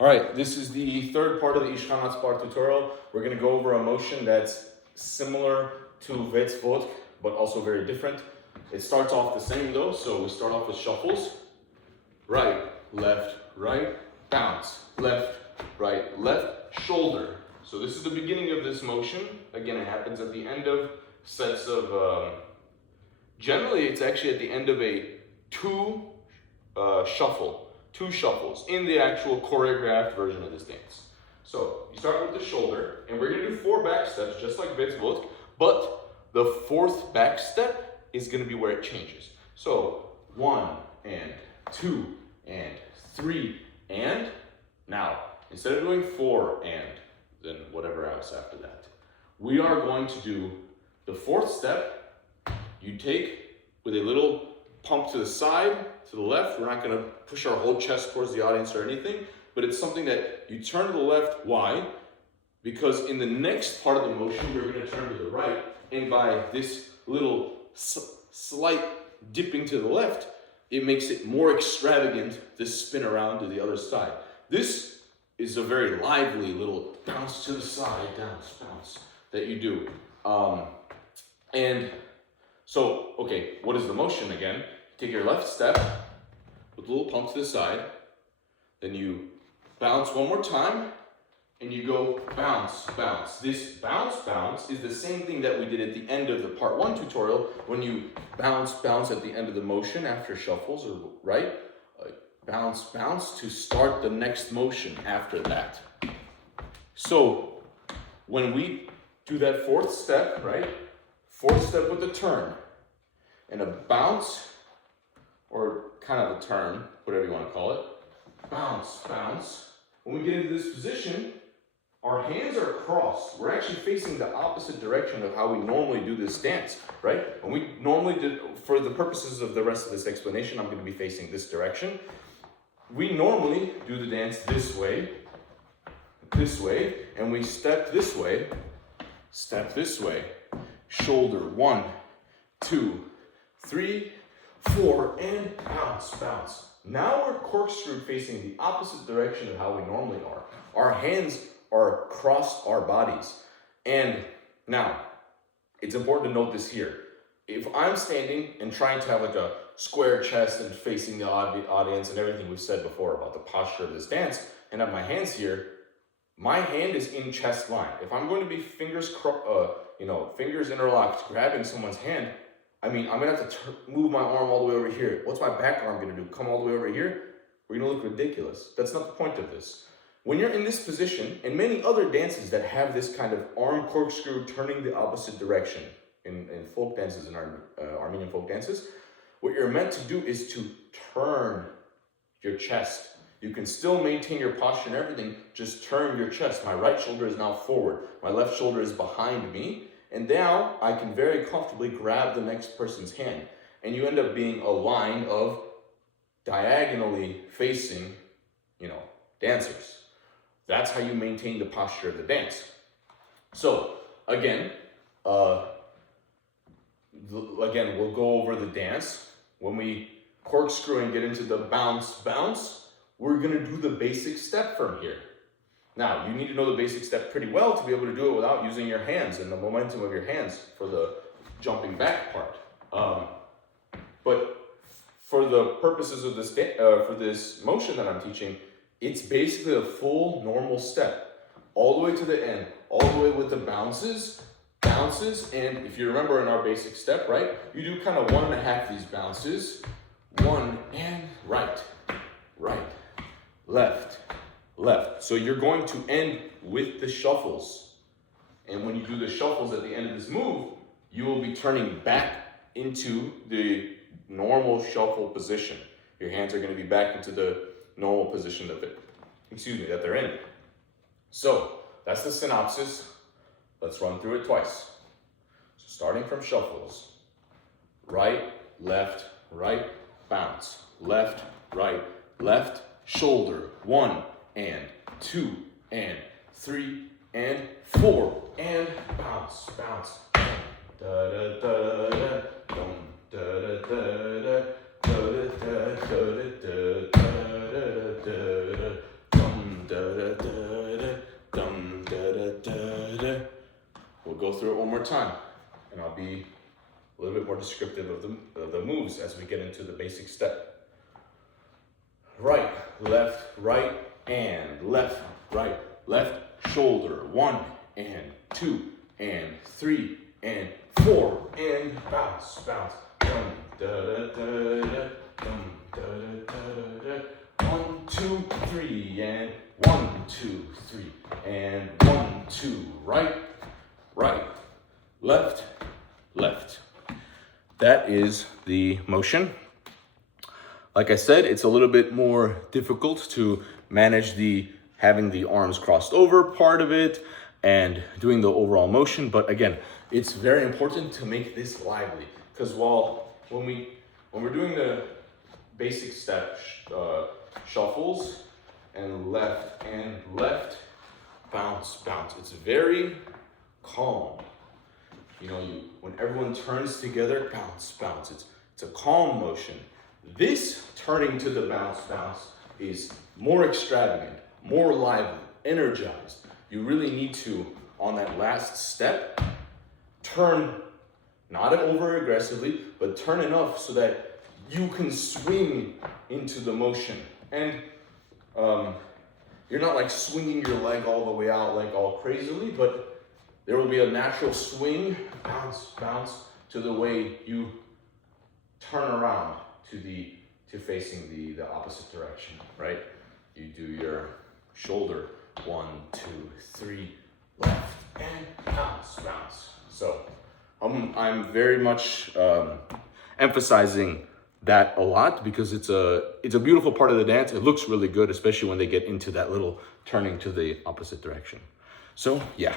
All right, this is the third part of the Ishkhanats Par tutorial. We're going to go over a motion that's similar to Vetsvot, but also very different. It starts off the same though, so we start off with shuffles. Right, left, bounce. Left, left, shoulder. So this is the beginning of this motion. Again, it happens at the end of sets of, generally it's actually at the end of a two shuffles in the actual choreographed version of this dance. So you start with the shoulder, and we're gonna do 4 back steps, just like Vetsvot, but the 4th back step is gonna be where it changes. So 1 and 2 and 3 and, now, instead of doing 4 and, then whatever else after that, we are going to do the 4th step. You take with a little pump to the side, to the left. We're not going to push our whole chest towards the audience or anything, but it's something that you turn to the left. Why? Because in the next part of the motion, we're going to turn to the right, and by this little slight dipping to the left, it makes it more extravagant, this spin around to the other side. This is a very lively little bounce to the side, bounce that you do. And so, okay, what is the motion again? Take your left step with a little pump to the side, then you bounce one more time, and you go bounce. This bounce is the same thing that we did at the end of the part 1 tutorial, when you bounce at the end of the motion after shuffles, or right? Bounce to start the next motion after that. So when we do that 4th step, right? 4th step with a turn and a bounce, or kind of a turn, whatever you want to call it. Bounce. When we get into this position, our hands are crossed. We're actually facing the opposite direction of how we normally do this dance, right? And we normally do, for the purposes of the rest of this explanation, I'm going to be facing this direction. We normally do the dance this way, and we step this way, shoulder, 1, 2, 3, 4, and bounce. Now we're corkscrewed facing the opposite direction of how we normally are. Our hands are across our bodies. And now, it's important to note this here. If I'm standing and trying to have like a square chest and facing the audience and everything we've said before about the posture of this dance, and have my hands here, my hand is in chest line. If I'm going to be fingers interlocked, grabbing someone's hand, I'm gonna have to move my arm all the way over here. What's my back arm gonna do? Come all the way over here? We're gonna look ridiculous. That's not the point of this. When you're in this position, and many other dances that have this kind of arm corkscrew turning the opposite direction, in folk dances, in Armenian folk dances, what you're meant to do is to turn your chest. You can still maintain your posture and everything, just turn your chest. My right shoulder is now forward. My left shoulder is behind me. And now I can very comfortably grab the next person's hand. And you end up being a line of diagonally facing, dancers. That's how you maintain the posture of the dance. So, again, we'll go over the dance. When we corkscrew and get into the bounce, we're gonna do the basic step from here. Now, you need to know the basic step pretty well to be able to do it without using your hands and the momentum of your hands for the jumping back part. But for the purposes of this, for this motion that I'm teaching, it's basically a full normal step, all the way to the end, all the way with the bounces, and if you remember in our basic step, right, you do kind of 1.5 of these bounces, 1 and right, left. So you're going to end with the shuffles. And when you do the shuffles at the end of this move, you will be turning back into the normal shuffle position. Your hands are going to be back into the normal position that they're in. So that's the synopsis. Let's run through it twice. So starting from shuffles. Right, left, bounce. Left, shoulder. 1 and 2 and 3 and 4 and bounce. da da da, dum da da da da. We'll go through it one more time, and I'll be a little bit more descriptive of the moves as we get into the basic step. Right, and left, right, left shoulder. 1 and 2 and 3 and 4 and bounce, bounce. Dum da da da da, dum da da da da. 1, 2, 3 and 1, 2, 3 and 1, 2. Right, right, left, left. That is the motion. Like I said, it's a little bit more difficult to manage having the arms crossed over part of it and doing the overall motion. But again, it's very important to make this lively, because when we're doing the basic step shuffles and left, bounce, bounce, it's very calm. You know, when everyone turns together, bounce, bounce. It's a calm motion. This turning to the bounce, bounce is more extravagant, more lively, energized. You really need to, on that last step, turn, not over aggressively, but turn enough so that you can swing into the motion. And you're not like swinging your leg all the way out like all crazily, but there will be a natural swing, bounce, bounce, to the way you turn around to facing the opposite direction, right? You do your shoulder, 1, 2, 3, left, and bounce, bounce. So I'm very much emphasizing that a lot, because it's a beautiful part of the dance. It looks really good, especially when they get into that little turning to the opposite direction. So yeah.